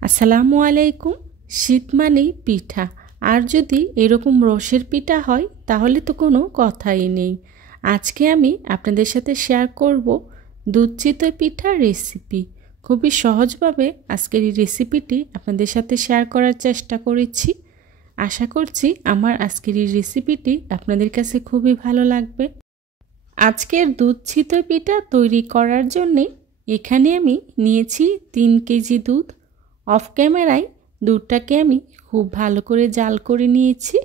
আসসালামু আলাইকুম। শীত মানেই পিঠা, আর যদি এরকম রসের পিঠা হয় তাহলে তো কোনো কথাই নেই। আজকে আমি আপনাদের সাথে শেয়ার করব দুধ চিতই পিঠার রেসিপি। খুবই সহজভাবে আজকের এই রেসিপিটি আপনাদের সাথে শেয়ার করার চেষ্টা করেছি। আশা করছি আমার আজকের এই রেসিপিটি আপনাদের কাছে খুবই ভালো লাগবে। আজকের দুধ চিতই পিঠা তৈরি করার জন্যে এখানে আমি নিয়েছি 3 কেজি দুধ। অফ ক্যামেরায় দুধটাকে আমি খুব ভালো করে জাল করে নিয়েছি,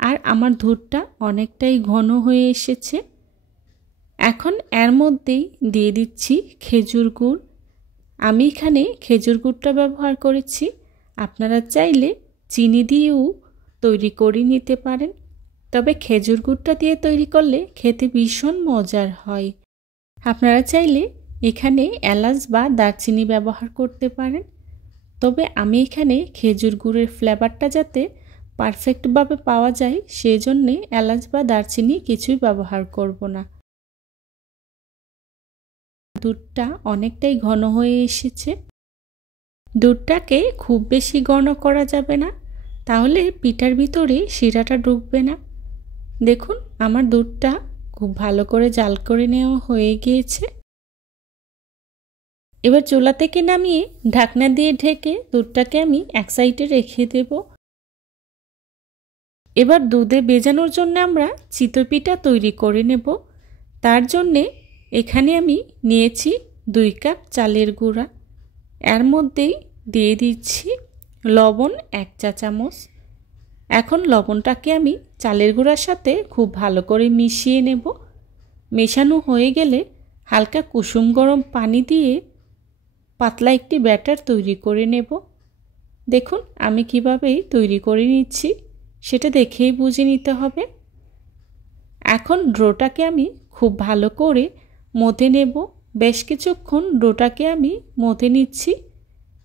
আর আমার দুধটা অনেকটাই ঘন হয়ে এসেছে। এখন এর মধ্যেই দিয়ে দিচ্ছি খেজুর গুড়। আমি এখানে খেজুর গুড়টা ব্যবহার করেছি, আপনারা চাইলে চিনি দিয়েও তৈরি করে নিতে পারেন, তবে খেজুর গুড়টা দিয়ে তৈরি করলে খেতে ভীষণ মজার হয়। আপনারা চাইলে এখানে এলাচ বা দারচিনি ব্যবহার করতে পারেন, তবে আমি এখানে খেজুর গুড়ের ফ্লেভারটা যাতে পারফেক্টভাবে পাওয়া যায় সেই জন্যে এলাচ বা দারচিনি কিছুই ব্যবহার করব না। দুধটা অনেকটাই ঘন হয়ে এসেছে। দুধটাকে খুব বেশি ঘন করা যাবে না, তাহলে পিঠার ভিতরে শিরাটা ঢুকবে না। দেখুন আমার দুধটা খুব ভালো করে জাল করে নেওয়া হয়ে গিয়েছে। এবার চুলা থেকে নামিয়ে ঢাকনা দিয়ে ঢেকে দুধটাকে আমি এক সাইডে রেখে দেব। এবার দুধে ভেজানোর জন্য আমরা চিতই পিঠা তৈরি করে নেব। তার জন্যে এখানে আমি নিয়েছি 2 কাপ চালের গুঁড়া। এর মধ্যেই দিয়ে দিচ্ছি লবণ 1 চা চামচ। এখন লবণটাকে আমি চালের গুঁড়ার সাথে খুব ভালো করে মিশিয়ে নেব। মেশানো হয়ে গেলে হালকা কুসুম গরম পানি দিয়ে পাতলা একটি ব্যাটার তৈরি করে নেব। দেখুন আমি কিভাবে তৈরি করে নিচ্ছি সেটা দেখেই বুঝে নিতে হবে। এখন ডোটাকে আমি খুব ভালো করে মথে নেব। বেশ কিছুক্ষণ ডোটাকে আমি মথে নিচ্ছি,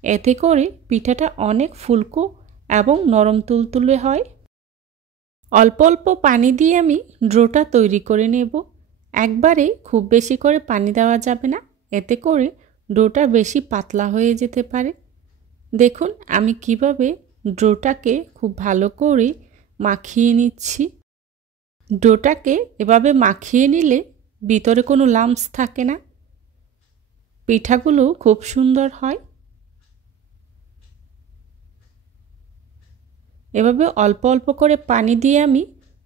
এতে করে পিঠাটা অনেক ফুলকো এবং নরম তুলতুলে হয়। অল্প অল্প পানি দিয়ে আমি ডোটা তৈরি করে নেব। একবারে খুব বেশি করে পানি দেওয়া যাবে না, এতে করে ডোটা বেশি পাতলা হয়ে যেতে পারে। দেখুন আমি কিভাবে ডোটাকে খুব ভালো করে মাখিয়ে নিচ্ছি। ডোটাকে এভাবে মাখিয়ে নিলে ভিতরে কোনো লাম্পস থাকে না, পিঠাগুলো খুব সুন্দর হয়। এভাবে অল্প অল্প করে পানি দিয়ে আমি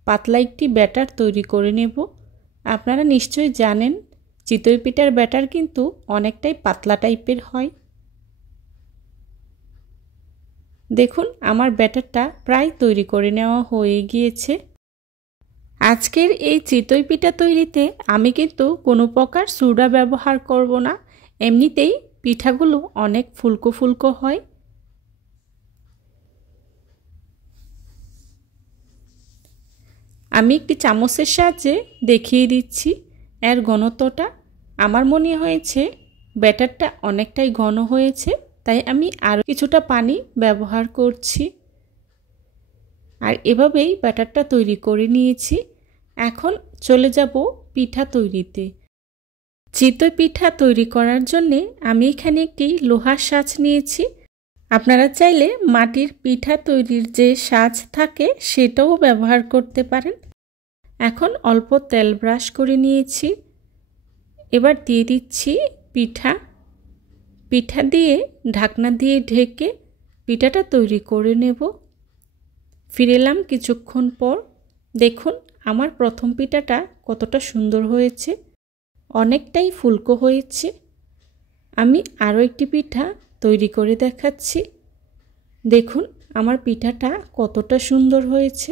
পাতলা একটি ব্যাটার তৈরি করে নেব। আপনারা নিশ্চয়ই জানেন চিতই পিঠার ব্যাটার কিন্তু অনেকটাই পাতলা টাইপের হয়। দেখুন আমার ব্যাটারটা প্রায় তৈরি করে নেওয়া হয়ে গিয়েছে। আজকের এই চিতই পিঠা তৈরিতে আমি কিন্তু কোনো প্রকার সোডা ব্যবহার করব না, এমনিতেই পিঠাগুলো অনেক ফুলকো ফুলকো হয়। আমি একটি চামচের সাহায্যে দেখিয়ে দিচ্ছি এর ঘনত্বটা। আমার মনে হয়েছে ব্যাটারটা অনেকটাই ঘন হয়েছে, তাই আমি আরও কিছুটা পানি ব্যবহার করছি। আর এভাবেই ব্যাটারটা তৈরি করে নিয়েছি। এখন চলে যাব পিঠা তৈরিতে। চিতই পিঠা তৈরি করার জন্যে আমি এখানে একটি লোহার সাজ নিয়েছি। আপনারা চাইলে মাটির পিঠা তৈরির যে সাজ থাকে সেটাও ব্যবহার করতে পারেন। এখন অল্প তেল ব্রাশ করে নিয়েছি। এবার দিয়ে দিচ্ছি পিঠা। পিঠা দিয়ে ঢাকনা দিয়ে ঢেকে পিঠাটা তৈরি করে নেব। ফিরে এলাম কিছুক্ষণ পর। দেখুন আমার প্রথম পিঠাটা কতটা সুন্দর হয়েছে, অনেকটাই ফুলকো হয়েছে। আমি আরও একটি পিঠা তৈরি করে দেখাচ্ছি। দেখুন আমার পিঠাটা কতটা সুন্দর হয়েছে।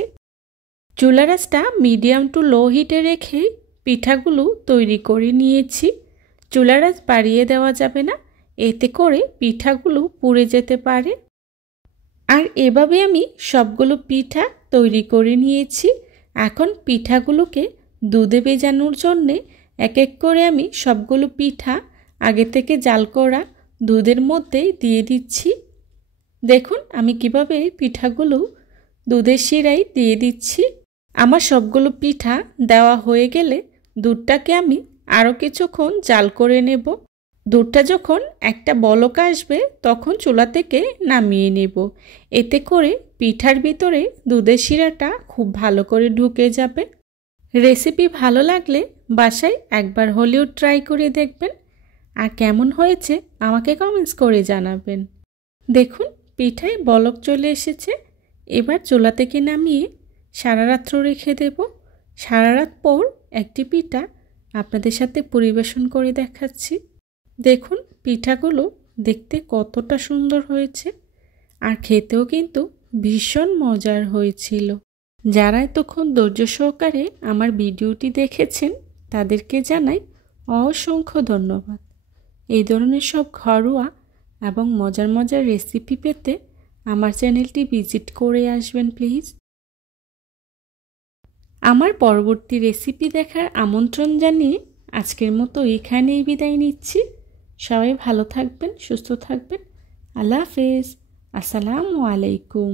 চুলার আঁচটা মিডিয়াম টু লো হিটে রেখে পিঠাগুলো তৈরি করে নিয়েছি। চুলার আঁচ বাড়িয়ে দেওয়া যাবে না, এতে করে পিঠাগুলো পুড়ে যেতে পারে। আর এভাবে আমি সবগুলো পিঠা তৈরি করে নিয়েছি। এখন পিঠাগুলোকে দুধে ভেজানোর জন্যে এক এক করে আমি সবগুলো পিঠা আগে থেকে জাল করা দুধের মধ্যে দিয়ে দিচ্ছি। দেখুন আমি কিভাবে পিঠাগুলো দুধের শিরায় দিয়ে দিচ্ছি। আমার সবগুলো পিঠা দেওয়া হয়ে গেলে দুধটাকে আমি আরও কিছুক্ষণ জাল করে নেব। দুধটা যখন একটা বলক আসবে তখন চুলা থেকে নামিয়ে নেব। এতে করে পিঠার ভিতরে দুধের শিরাটা খুব ভালো করে ঢুকে যাবে। রেসিপি ভালো লাগলে বাসায় একবার হলেও ট্রাই করে দেখবেন, আর কেমন হয়েছে আমাকে কমেন্টস করে জানাবেন। দেখুন পিঠায় বলক চলে এসেছে। এবার চুলা থেকে নামিয়ে সারা রাত্র রেখে দেব। সারা রাত পর একটি পিঠা আপনাদের সাথে পরিবেশন করে দেখাচ্ছি। দেখুন পিঠাগুলো দেখতে কতটা সুন্দর হয়েছে, আর খেতেও কিন্তু ভীষণ মজার হয়েছিল। যারা এতক্ষণ ধৈর্য সহকারে আমার ভিডিওটি দেখেছেন তাদেরকে জানাই অসংখ্য ধন্যবাদ। এই ধরনের সব ঘরোয়া এবং মজার মজার রেসিপি পেতে আমার চ্যানেলটি ভিজিট করে আসবেন প্লিজ। আমার পরবর্তী রেসিপি দেখার আমন্ত্রণ জানিয়ে আজকের মতো এখানেই বিদায় নিচ্ছি। সবাই ভালো থাকবেন, সুস্থ থাকবেন। আল্লাহ হাফেজ। আসসালামু আলাইকুম।